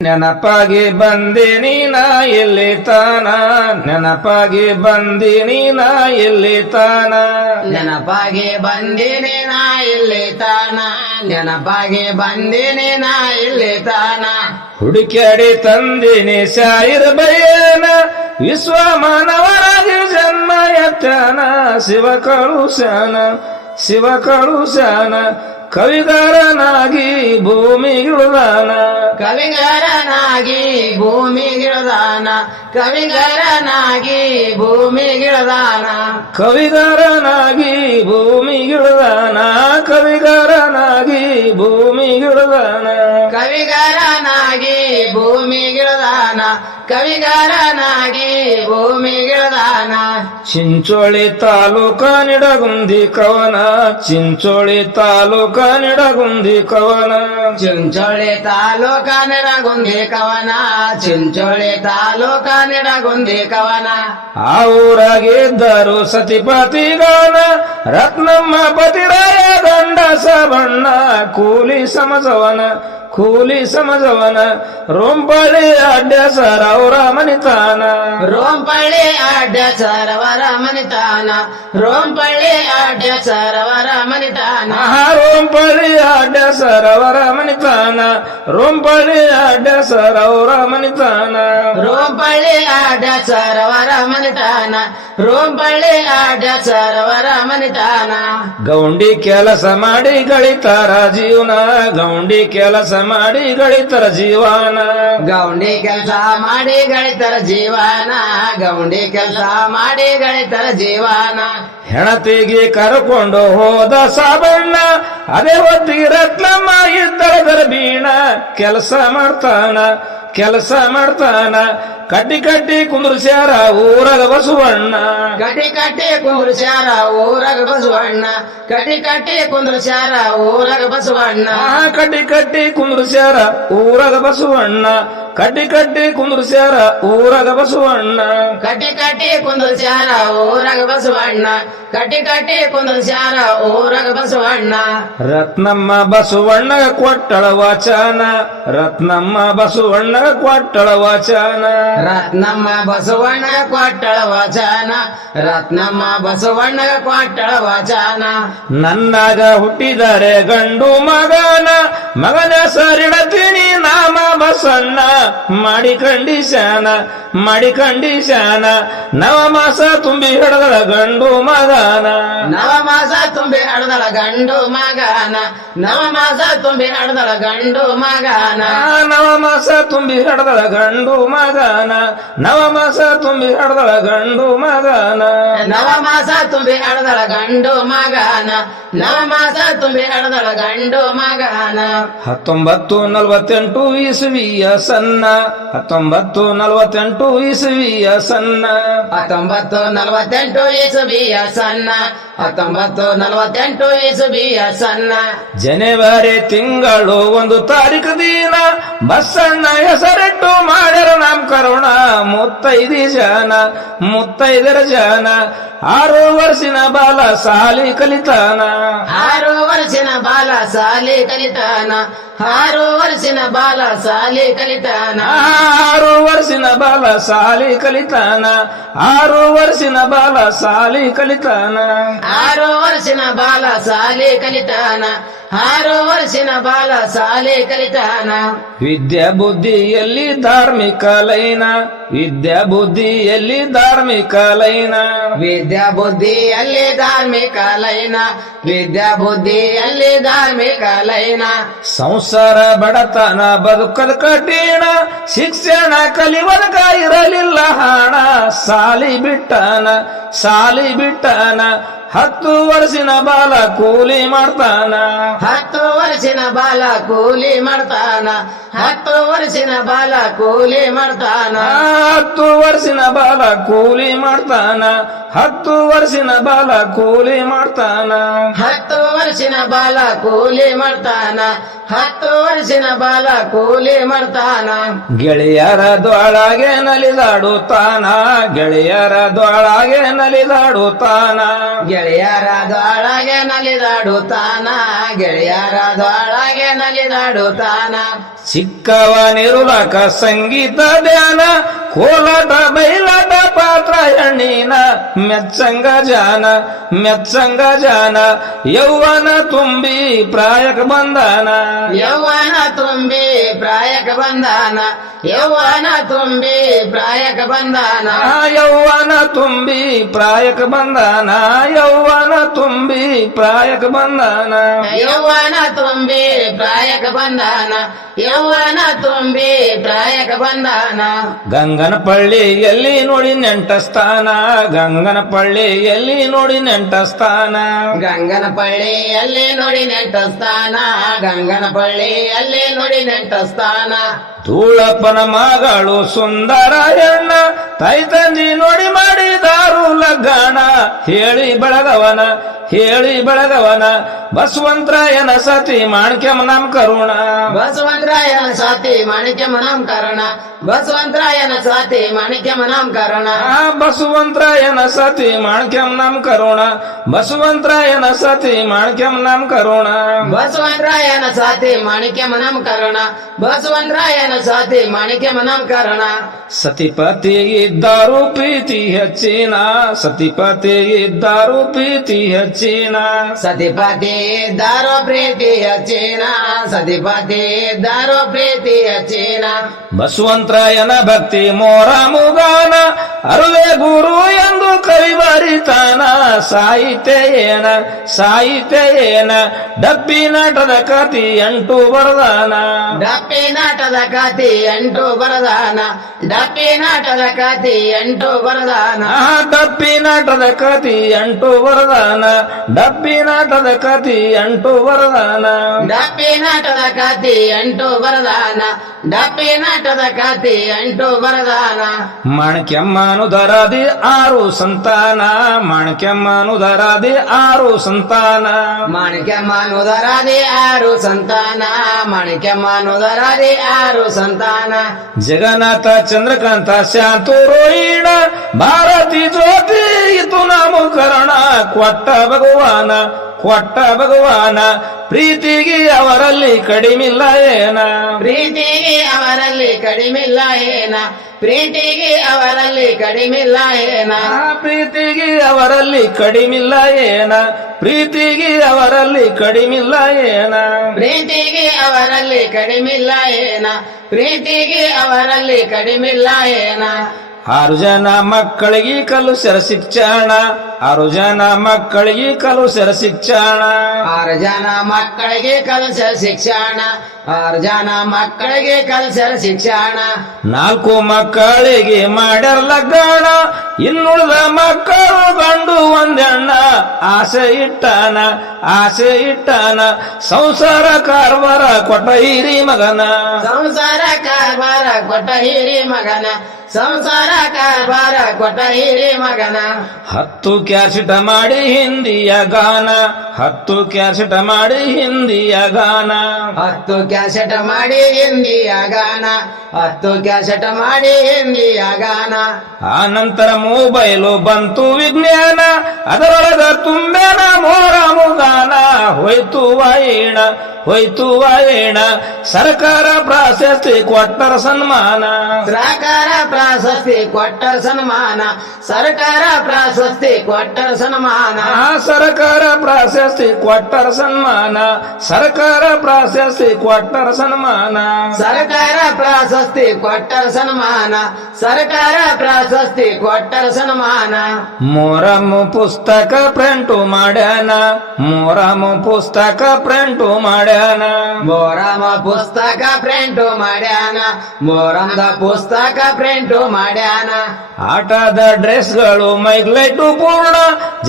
ನೆನಪಾಗಿ ಬಂದಿನಿ ನಾ ಎಲ್ಲಿ ತಾನ ನೆನಪಾಗಿ ಬಂದಿನಿ ನಾ ಎಲ್ಲಿ ತಾನ ನೆನಪಾಗಿ ಬಂದಿನಿ ನಾ ಇಲ್ಲಿ ತಾನ ನೆನಪಾಗಿ ಬಂದಿನಿ ನಾ ಇಲ್ಲಿ ತಾನ ಹುಡುಕ್ಯಾಡಿ ತಂದಿನಿ ಶಾಯಿರ್ ಬಯ್ಯನ ವಿಶ್ವ ಮಾನವರಾಗಿ ಜನ್ಮ ಎತ್ತನ ಶಿವ ಕಳುಶಾನ ಕವಿಗಾರನಾಗಿ ಭೂಮಿಗಿಳುದಾನ ಕವಿಗಾರನಾಗಿ ಭೂಮಿಗಿಳದಾನ ಕವಿಗಾರನಾಗಿ ಭೂಮಿಗಿಳದಾನ ಕವಿಗಾರನಾಗಿ ಭೂಮಿಗಿಳುದಾನ ಕವಿಗಾರನಾಗಿ ಭೂಮಿಗಿಳುದಾನ ಕವಿಗಾರನಾಗಿ ಭೂಮಿಗಿಳದಾನ ಕವಿಗಾರನಾಗಿ ಭೂಮಿಗಿಳದಾನ ಚಿಂಚೋಳಿ ತಾಲೂಕ ನಿಡಗುಂದಿ ಕವನ ಚಿಂಚೋಳಿ ತಾಲೂಕ ನಿಡಗುಂದಿ ಕವನ ಚಿಂಚೋಳಿ ತಾಲೂಕ ನಿಡಗುಂದಿ ಕವನ ಚಿಂಚೋಳಿ ತಾಲೂಕ ನಿಡಗುಂದಿ ಕವನ ಆ ಊರಾಗಿದ್ದರು ಸತಿಪತಿಗಾನ ರತ್ನಮ್ಮ ಪತಿರಾಯ ಗಂಡ ಸಬಣ್ಣ ಕೂಲಿ ಸಮಜವನ ರೋಂಪಳ್ಳಿ ಅಡ್ಡ ಸರ ಅವರ ಮನಿತಾನ ರೋಂಪಳ್ಳಿ ಅಡ್ಡ ಸರವರ ಮನಿತಾನ ರೋಂಪಳ್ಳಿ ಅಡ್ಡ ಸರವರ ಮನಿತಾನ ರೋಂಪಳ್ಳಿ ಅಡ್ಡ ಸರವರ ಮನಿತಾನ ರೋಂಪಳ್ಳಿ ಅಡ್ಡ ಸರವರ ಮನಿತಾನ ರೋಂಪಳ್ಳಿ ಅಡ್ಡ ಸರವರ ಮನಿತಾನ ರೋಂಪಳ್ಳಿ ಅಡ್ಡ ಸರವರ ಮನಿತಾನ ಗೌಂಡಿ ಕೆಲಸ ಮಾಡಿ ಗಳಿತಾರ ಜೀವನ ಗೌಂಡಿ ಕೆಲಸ ಮಾಡಿ ಗಳಿತಾರ ಜೀವನ ಗೌಂಡಿ ಕೆಲಸ ಮಾಡಿ ಗಳಿತರ ಜೀವನ ಗೌಂಡಿ ಕೆಲಸ ಮಾಡಿ ಗಳಿತರ ಜೀವನ ಹೆಣತಿಗೆ ಕರ್ಕೊಂಡು ಹೋದ ಸಾಬಣ್ಣ ಅದೇ ಹೊತ್ತಿಗೆ ರತ್ನಮ್ಮ ಇದ್ದರ ಬೀಣ ಕೆಲಸ ಮಾಡ್ತಾನ ಕಟ್ಟಿ ಕುಂದ್ರಸ್ಯಾರ ಊರಗ ಬಸವಣ್ಣ ಕಟ್ಟಿ ಕುಂದ್ರಸ್ಯಾರ ಊರಗ ಬಸವಣ್ಣ ಕಟ್ಟಿ ಕುಂದ್ರಸ್ಯಾರ ಊರಗ ಬಸವಣ್ಣ ಕಟ್ಟಿ ಕುಂದ್ರಸ್ಯಾರ ಊರಗ ಬಸವಣ್ಣ ಕಟ್ಟಿ ಕುಂದ್ರಸ್ಯಾರ ಊರಗ ಬಸವಣ್ಣ ಕಟ್ಟಿ ಕುಂದ್ರಸ್ಯಾರ ಊರಗ ಬಸವಣ್ಣ ಕಟ್ಟಿ ಕುಂದ್ರಸ್ಯಾರ ಊರಗ ಬಸವಣ್ಣ ರತ್ನಮ್ಮ ಬಸವಣ್ಣ ಕೊಟ್ಟಳ ವಾಚನ ರತ್ನಮ್ಮ ಬಸವಣ್ಣ ಕೊಟ್ಟಳ ವಾಚನ ರತ್ನಮ್ಮ ಬಸವಣ್ಣ ಕೊಟ್ಟಳ ವಚನ ರತ್ನಮ್ಮ ಬಸವಣ್ಣ ಕೊಟ್ಟಳ ವಚನ ನನ್ನಾಗ ಹುಟ್ಟಿದರೆ ಗಂಡು ಮಗನ ಸರಿಡತೀನಿ ನಾಮ ಬಸಣ್ಣ ಮಾಡಿಕಂಡಿಶಾನ ನವಮಾಸ ತುಂಬಿ ಹಿಡದಳ ಗಂಡು ಮಗನ ನವಮಾಸ ತುಂಬಿ ಹಡದಳ ಗಂಡು ಮಗನ ನವಮಾಸ ತುಂಬಿ ಹಡದಳ ಗಂಡು ಮಗನ ನವಮಾಸ ತುಂಬಿ ಹಿಡದಳ ಗಂಡು ಮಗನ ನವಮಾಸ ತುಂಬಿ ಹಿಡದಳ ಗಂಡು ಮಗನ ನವಮಾಸ ತುಂಬಿ ಹಡದಳ ಗಂಡು ಮಗನ ನವಮಾಸ ತುಂಬಿ ಹಡದಳ ಗಂಡು ಮಗನ 1948 ಇಸವಿಯ ಸನ್ನ 1948 ಇಸವಿಯ ಸನ್ನ 1948 ಇಸವಿಯ ಸನ್ನ 1948 ಇಸವಿಯ ಸನ್ನ ಜನವರಿ ತಿಂಗಳು 1 ತಾರೀಕು ದಿನ ಬಸಣ್ಣ ಹೆಸರಿಟ್ಟು ಮಾಡ್ಯಾರ ನಾಮಕರಣ ಮುತ್ತೈದರ ಜನ 6 ವರ್ಷಿನ ಬಾಲ ಸಾಲಿ ಕಲಿತಾನ 6 ವರ್ಷಿನ ಬಾಲ ಸಾಲಿ ಕಲಿತಾನ 6 ವರ್ಷಿನ ಬಾಲ ಸಾಲಿ ಕಲಿತಾನ 6 ವರ್ಷಿನ ಬಾಲ ಸಾಲಿ ಕಲಿತಾನ 6 ವರ್ಷಿನ ಬಾಲ ಸಾಲಿ ಕಲಿತಾನ 6 ವರ್ಷಿನ ಬಾಲ ಸಾಲಿ ಕಲಿತಾನ 6 ವರ್ಷಿನ ಬಾಲ ಸಾಲಿ ಕಲಿತಾನ ವಿದ್ಯಾ ಬುದ್ಧಿಯಲ್ಲಿ ಧಾರ್ಮಿಕ ಲೈನ ವಿದ್ಯಾ ಬುದ್ಧಿಯಲ್ಲಿ ಧಾರ್ಮಿಕ ಲೈನ ವಿದ್ಯಾ ಬುದ್ಧಿಯಲ್ಲಿ ಧಾರ್ಮಿಕ ಲೈನ ವಿದ್ಯಾ ಬುದ್ಧಿಯಲ್ಲಿ ಧಾರ್ಮಿಕ ಲೈನ ಸಂಸಾರ ಬಡತನ ಬದುಕದ ಕಠಿಣ ಶಿಕ್ಷಣ ಕಲಿವದಕ ಇರಲಿಲ್ಲ ಹಣ ಸಾಲಿ ಬಿಟ್ಟನ 10 ವರ್ಷಿನ ಬಾಲ ಕೂಲಿ ಮಾಡ್ತಾನ 10 ವರ್ಷಿನ ಬಾಲ ಕೂಲಿ ಮಾಡ್ತಾನ 10 ವರ್ಷಿನ ಬಾಲ ಕೂಲಿ ಮಾಡ್ತಾನ 10 ವರ್ಷಿನ ಬಾಲ ಕೂಲಿ ಮಾಡ್ತಾನ 10 ವರ್ಷಿನ ಬಾಲ ಕೂಲಿ ಮಾಡ್ತಾನ 10 ವರ್ಷಿನ ಬಾಲ ಕೂಲಿ ಮಾಡ್ತಾನ 10 ವರ್ಷಿನ ಬಾಲ ಕೂಲಿ ಮಾಡ್ತಾನ ಗೆಳೆಯರ ದ್ವಾಳಾಗೆ ನಲಿದಾಡುತ್ತಾನ ಗೆಳೆಯರ ದ್ವಾಳಾಗೆ ನಲಿದಾಡುತ್ತಾನ ಗೆಳೆಯರದೊಳಗೆ ನಲಿದಾಡುತ್ತಾನ ಗೆಳೆಯರದೊಳಗೆ ನಲಿದಾಡುತ್ತಾನ ಚಿಕ್ಕವನಿರುಳಕ ಸಂಗೀತ ಧ್ಯಾನ ಕೋಲಾಟ ಬೈಲಾಟ ಪಾತ್ರ ಹೆಣ್ಣಿನ ಮೆಚ್ಚಂಗ ಜಾನ ಯೌವನ ತುಂಬಿ ಪ್ರಾಯಕ ಬಂದಾನ ಯೌವನ ತುಂಬಿ ಪ್ರಾಯಕ ಬಂದಾನ ಯೌವನ ತುಂಬಿ ಪ್ರಾಯಕ ಬಂದಾನ ಯೌವನ ತುಂಬಿ ಪ್ರಾಯಕ ಬಂದಾನ ಯೌವನ ತುಂಬಿ ಪ್ರಾಯಕ ಬಂದಾನ ಯೌವನ ತುಂಬಿ ಪ್ರಾಯಕ ಬಂದಾನ ಯೌವನ ತುಂಬಿ ಪ್ರಾಯಕ ಬಂದಾನ ಗಂಗನ ಪಳ್ಳಿಯಲ್ಲಿ ನೋಡಿ ನೆಂಟ ಸ್ಥಾನ ಗಂಗನ ಪಳ್ಳಿಯಲ್ಲಿ ನೋಡಿ ನೆಂಟ ಸ್ಥಾನ ಗಂಗನ ಪಳ್ಳಿಯಲ್ಲಿ ನೋಡಿ ನೆಂಟ ಸ್ಥಾನ ಗಂಗನ ಪಳ್ಳಿಯಲ್ಲಿ ನೋಡಿ ನೆಂಟ ಸ್ಥಾನ ಧೂಳಪ್ಪನ ಮಗಳು ಸುಂದರ ಹೆಣ್ಣ ತಾಯಿ ತಂದಿ ನೋಡಿ ಮಾಡಿದಾರು ಲಗ್ಗಾಣ ಹೇಳಿ ಬೆಳಗವನ ಬಸವಂತರಾಯನ ಸತಿ ಮಾಣಿಕ್ಯಮ ನಮ್ ಕರುಣ ಬಸವಂತರಾಯನ ಸಾತಿ ಮಾಣಿಕ್ಯಮ ನಮ್ ಕರುಣ ಬಸವಂತರಾಯನ ಸಾತಿ ಮಾಣಿಕ್ಯಮ ನಮ್ ಕರುಣ ಬಸವಂತರಾಯನ ಸತಿ ಮಾಣಿಕ್ಯಮ ನಮ್ ಕರುಣ ಬಸವಂತರಾಯನ ಸತಿ ಮಾಣಿಕ್ಯಮ ನಮ್ ಕರುಣ ಬಸವಂತರಾಯನ ಸಾತಿ ಮಾಣಿಕ್ಯಮ ನಮ್ ಕರುಣ ಬಸವಂತರಾಯನ ಸಾತಿ ಮಾಣಿಕ್ಯಮ ನಮ್ ಕರುಣ ಸತಿಪತಿ ಇದ್ದಾರು ಪ್ರೀತಿ ಹೆಚ್ಚಿನ ಸತಿಪತಿ ಇದ್ದಾರು ಪ್ರೀತಿ ಹೆಚ್ಚಿನ ಸತಿಪತಿ ದಾರೋ ಪ್ರೀತಿ ಹಚ್ಚಿನ ಸತಿಪತಿ ದಾರೋ ಪ್ರೀತಿ ಹಚ್ಚಿನ ಬಸವಂತರಾಯನ ಭಕ್ತಿ ಮೋರ ಮುಗಾನ ಅರುವೆ ಗುರು ಎಂದು ಕವಿ ಬರಿತಾನ ಸಾಹಿತ್ಯ ಏನ ಡಬ್ಬಿ ನಾಟದ ಕತಿ 8 ಬರದಾನ ಡಪ್ಪಿ ನಾಟದ ಕತಿ 8 ಬರದಾನ ಡಪ್ಪಿ ನಾಟದ ಕತಿ 8 ಬರದಾನ ಡಬ್ಬಿ ನಾಟದ ಕತಿ 8 ಬರದಾನ ಡಬ್ಬಿ ನಾಟದ ಕತಿ 8 ಬರದಾನ ಡಪ್ಪಿ ನಾಟದ ಕತಿ 8 ಬರದಾನ ಡಪ್ಪಿ ನಾಟದ ಕತಿ 8 ಬರದಾನ ಮಾಣಿಕ್ಯಮ್ಮನು ದರಾದಿ 6 ಸಂತಾನ ಮಾಣಿಕ್ಯಮ್ಮನು ದರಾದಿ 6 ಸಂತಾನ ಮಾಣಿಕ್ಯಮ್ಮನುದರಾದಿ 6 ಸಂತಾನ ಮಾಣಿಕ್ಯಮ್ಮನುದರಾದಿ 6 ಸಂತಾನ ಜಗನ್ನಾಥ ಚಂದ್ರಕಾಂತ ಶಾಂತು ರೋಹಿಣ ಭಾರತಿ ಜ್ಯೋತಿ ಇತು ನಾಮಕರಣ ಕೊಟ್ಟ ಭಗವಾನ ಪ್ರೀತಿಗೆ ಅವರಲ್ಲಿ ಕಡಿಮಿಲ್ಲ ಏನ ಪ್ರೀತಿಗೆ ಅವರಲ್ಲಿ ಕಡಿಮಿಲ್ಲ ಏನ ಪ್ರೀತಿಗೆ ಅವರಲ್ಲಿ ಕಡಿಮಿಲ್ಲ ಏನ ಪ್ರೀತಿಗೆ ಅವರಲ್ಲಿ ಕಡಿಮಿಲ್ಲ ಏನ ಪ್ರೀತಿಗೆ ಅವರಲ್ಲಿ ಕಡಿಮಿಲ್ಲ ಏನ ಪ್ರೀತಿಗೆ ಅವರಲ್ಲಿ ಕಡಿಮಿಲ್ಲ ಏನ ಪ್ರೀತಿಗೆ ಅವರಲ್ಲಿ ಕಡಿಮಿಲ್ಲ ಏನ 6 ಜನ ಮಕ್ಕಳಿಗೆ ಕಲುಸರ ಶಿಕ್ಷಣ 6 ಜನ ಮಕ್ಕಳಿಗೆ ಕಲುಸರ ಶಿಕ್ಷಣ 6 ಜನ ಮಕ್ಕಳಿಗೆ ಕಲಿಸರ ಶಿಕ್ಷಣ 6 ಜನ ಮಕ್ಕಳಿಗೆ ಕಲಿಸರ ಶಿಕ್ಷಣ 4 ಮಕ್ಕಳಿಗೆ ಮಾಡ್ಯಾರ ಲಗ್ಗಾಣ ಇನ್ನುಳಿದ ಮಕ್ಕಳು ಗಂಡು ಒಂದೆಣ್ಣ ಆಸೆ ಇಟ್ಟಾನ ಸಂಸಾರ ಕಾರ್ಬಾರ ಕೊಟ್ಟ ಹಿರಿ ಮಗನ ಸಂಸಾರ ಕಾರ್ಬಾರ ಕೊಟ್ಟ ಹಿರಿ ಮಗನ ಸಂಸಾರ ಕಾರ್ಬಾರ ಕೊಟ್ಟ ಹಿರಿ ಮಗನ 10 ಕ್ಯಾಸೆಟ್ ಮಾಡಿ ಹಿಂದಿಯ ಗಾನ 10 ಕ್ಯಾಸೆಟ್ ಮಾಡಿ ಹಿಂದಿಯ ಗಾನ 10 ಕ್ಯಾಸೆಟ್ ಮಾಡಿ ಹಿಂದಿಯ ಗಾನ 10 ಕ್ಯಾಸೆಟ್ ಮಾಡಿ ಹಿಂದಿಯ ಗಾನ ಆ ನಂತರ ಮೊಬೈಲು ಬಂತು ವಿಜ್ಞಾನ ಅದರೊಳಗ ತುಂಬೇನ ಮೋರ ಮುಗಾನ ಹೋಯ್ತು ವಾಯಣ ಸರ್ಕಾರ ಪ್ರಾಶಸ್ತಿ ಕೊಟ್ಟರ ಸನ್ಮಾನ ಸರ್ಕಾರ ಪ್ರಾಶಸ್ತಿ ಕೊಟ್ಟರ ಸನ್ಮಾನ ಸರ್ಕಾರ ಪ್ರಾಶಸ್ತಿ ಕೊಟ್ಟರ ಸನ್ಮಾನ ಸರ್ಕಾರ ಪ್ರಾಶಸ್ತಿ ಕೊಟ್ಟರ ಸನ್ಮಾನ ಸರ್ಕಾರ ಪ್ರಾಶಸ್ತಿ ಕೊಟ್ಟರ ಸನ್ಮಾನ ಸರ್ಕಾರ ಪ್ರಾಶಸ್ತಿ ಕೊಟ್ಟರ ಸನ್ಮಾನ ಸರ್ಕಾರ ಪ್ರಾಶಸ್ತಿ ಕೊಟ್ಟರ ಸನ್ಮಾನ ಮೊರಂ ಪುಸ್ತಕ ಪ್ರಿಂಟು ಮಾಡ್ಯಾನ ಮೊರಂ ಪುಸ್ತಕ ಪ್ರಿಂಟು ಮಾಡ್ಯಾನ ಮೊರಮ ಪುಸ್ತಕ ಪ್ರಿಂಟು ಮಾಡ್ಯಾನ ಮೊರಮದ ಪುಸ್ತಕ ಪ್ರಿಂಟು ಮಾಡ್ಯಾನ ಆಟದ ಡ್ರೆಸ್ಗಳು ಮೈಕ್ ಲೈಟು ಪೂರ್ಣ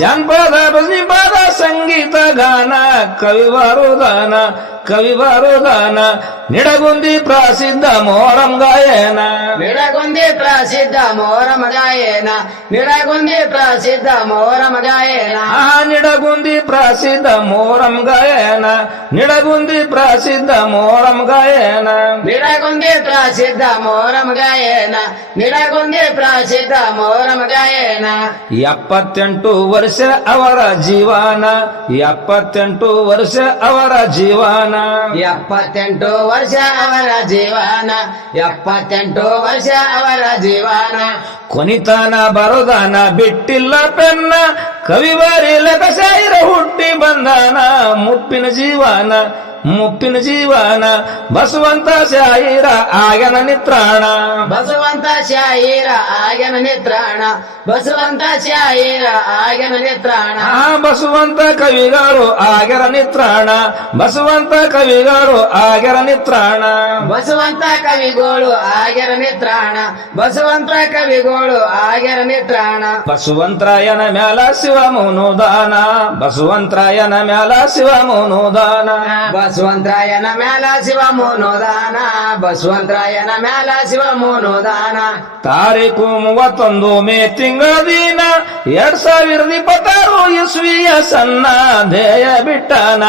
ಜಾನಪದ ಭಜನಿಪದ ಸಂಗೀತ ಗಾನ ಕವಿ ಬರುದಾನ ನಿಡಗುಂದಿ ಪ್ರಸಿದ್ಧ ಮೋರಂ ಗಾಯನ ನಿಡಗುಂದಿ ಪ್ರಸಿದ್ಧ ಮೋರಮ ಗಾಯನ ನಿಡಗುಂದಿ ಪ್ರಸಿದ್ಧ ಮೋರಮ ಗಾಯನ ನಿಡಗುಂದಿ ಪ್ರಸಿದ್ಧ ಮೋರಂ ಗಾಯನ ನಿಡಗುಂದಿ ಪ್ರಸಿದ್ಧ ಮೋರಂ ಗಾಯನ ನಿಡಗುಂದಿ ಪ್ರಸಿದ್ಧ ಮೋರಮ ಗಾಯನ ನಿಡಗುಂದಿ ಪ್ರಸಿದ್ಧ ಮೋರಮ ಗಾಯನ 78 ವರ್ಷ ಅವರ ಜೀವನ 78 ವರ್ಷ ಅವರ ಜೀವನ 78 ವರ್ಷ ಅವರ ಜೀವನ 78 ವರ್ಷ ಅವರ ಜೀವನ ಕೊನಿತಾನ ಬರೋದಾನ ಬಿಟ್ಟಿಲ್ಲ ಪೆನ್ನ ಕವಿ ಬರೀಲಕ ಶಾಯಿರ ಹುಟ್ಟಿ ಬಂದಾನ ಮುಪ್ಪಿನ ಜೀವನ ಮುಪ್ಪಿನ ಜೀವನ ಬಸವಂತ ಶಾಯಿರ ಆಗನ ನಿತ್ರಾಣ ಬಸವಂತ ಶಾಯಿರ ಆಗನ ನಿತ್ರಾಣ ಬಸವಂತ ಶಾಯಿರ ಆಗನ ನಿತ್ರಾಣ ಬಸವಂತ ಕವಿಗಾರು ಆಗರ ನಿತ್ರಾಣ ಬಸವಂತ ಕವಿಗಾರು ಆಗರ ನಿತ್ರಾಣ ಬಸವಂತ ಕವಿಗಳು ಆಗ್ಯರ ನಿತ್ರಾಣ ಬಸವಂತ ಕವಿಗಳು ಆಗ್ಯರ ನಿತ್ರಾಣ ಬಸವಂತರಾಯನ ಮ್ಯಾಲ ಶಿವ ಮೌನೋದಾನ ಬಸವಂತರಾಯನ ಮ್ಯಾಲ ಶಿವ ಮೌನೋದಾನ ಬಸವಂತರಾಯನ ಮ್ಯಾಲ ಶಿವ ಮೋನೋದಾನ ಬಸವಂತರಾಯನ ಮ್ಯಾಲ ಶಿವ ಮೋನೋದಾನ ತಾರೀಕು 31 ಮೇ ತಿಂಗಳ ದಿನ 2026 ಇಸ್ವಿಯ ಸಣ್ಣ ಧ್ಯೇಯ ಬಿಟ್ಟಾನ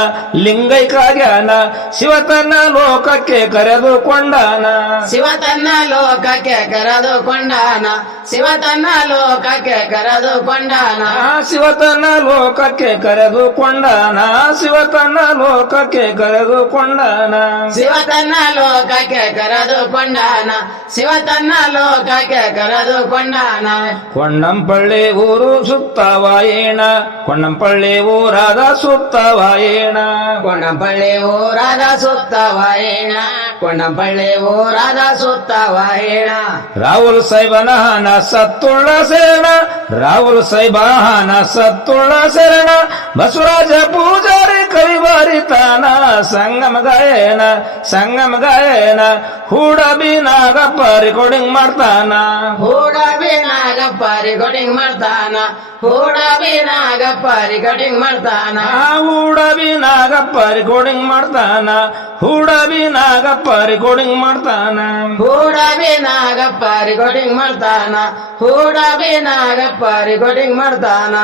ಲಿಂಗೈಕಾಗ್ಯಾನ ಶಿವ ತನ್ನ ಲೋಕಕ್ಕೆ ಕರೆದುಕೊಂಡಾನ ಶಿವ ತನ್ನ ಲೋಕಕ್ಕೆ ಕರೆದುಕೊಂಡಾನ ಶಿವ ತನ್ನ ಲೋಕಕ್ಕೆ ಕರೆದುಕೊಂಡಾನ ಶಿವ ತನ್ನ ಲೋಕಕ್ಕೆ ಕರೆದುಕೊಂಡಾನ ಶಿವ ತನ್ನ ಲೋಕಕ್ಕೆ ಕರೆದುಕೊಂಡಾನ ಶಿವ ತನ್ನ ಲೋಕಕ್ಕೆ ಕರೆದುಕೊಂಡಾನ ಶಿವ ತನ್ನ ಲೋಕಕ್ಕೆ ಕರೆದುಕೊಂಡಾನ ಕೊಂಡಂಪಳ್ಳಿ ಊರು ಸುತ್ತವಾಯೇಣ ಕೊಂಡಂಪಳ್ಳಿ ಊರಾದ ಸುತ್ತವಾಯೇಣ ಕೊಂಡಂಪಳ್ಳಿ ಊರಾದ ಸುತ್ತವಾಯೇಣ ಕೊಂಡಂಪಳ್ಳಿ ಊರಾದ ಸುತ್ತವಾಯೇಣ ರಾಹುಲ್ ಸಾಹೇಬನ ಸತ್ತುಳ್ಳ ಶರಣ ರಾಹುಲ್ ಸಾಹೇಬನ ಸತ್ತುಳ್ಳ ಶರಣ ಬಸವರಾಜ ಪೂಜಾರಿ ಕವಿ ಬಾರಿತಾನ ಸಂಗಮ ಗಾಯನ ಹೂಡಬಿ ನಾಗಪ್ಪ ರೆಕಾರ್ಡಿಂಗ್ ಮಾಡ್ತಾನ ಹೂಡಬಿ ನಾಗಪ್ಪ ರೆಕಾರ್ಡಿಂಗ್ ಮಾಡ್ತಾನ ಹೂಡಬಿ ನಾಗಪ್ಪ ರೆಕಾರ್ಡಿಂಗ್ ಮಾಡ್ತಾನ ಹೂಡಬಿ ನಾಗಪ್ಪ ರೆಕಾರ್ಡಿಂಗ್ ಮಾಡ್ತಾನ ಹೂಡಬಿ ನಾಗಪ್ಪ ರೆಕಾರ್ಡಿಂಗ್ ಮಾಡ್ತಾನ ಹೂಡಬಿ ನಾಗಪ್ಪ ರೆಕಾರ್ಡಿಂಗ್ ಮಾಡ್ತಾನ ಹೂಡಬಿ ನಾಗಪ್ಪ ರೆಕಾರ್ಡಿಂಗ್ ಮಾಡ್ತಾನ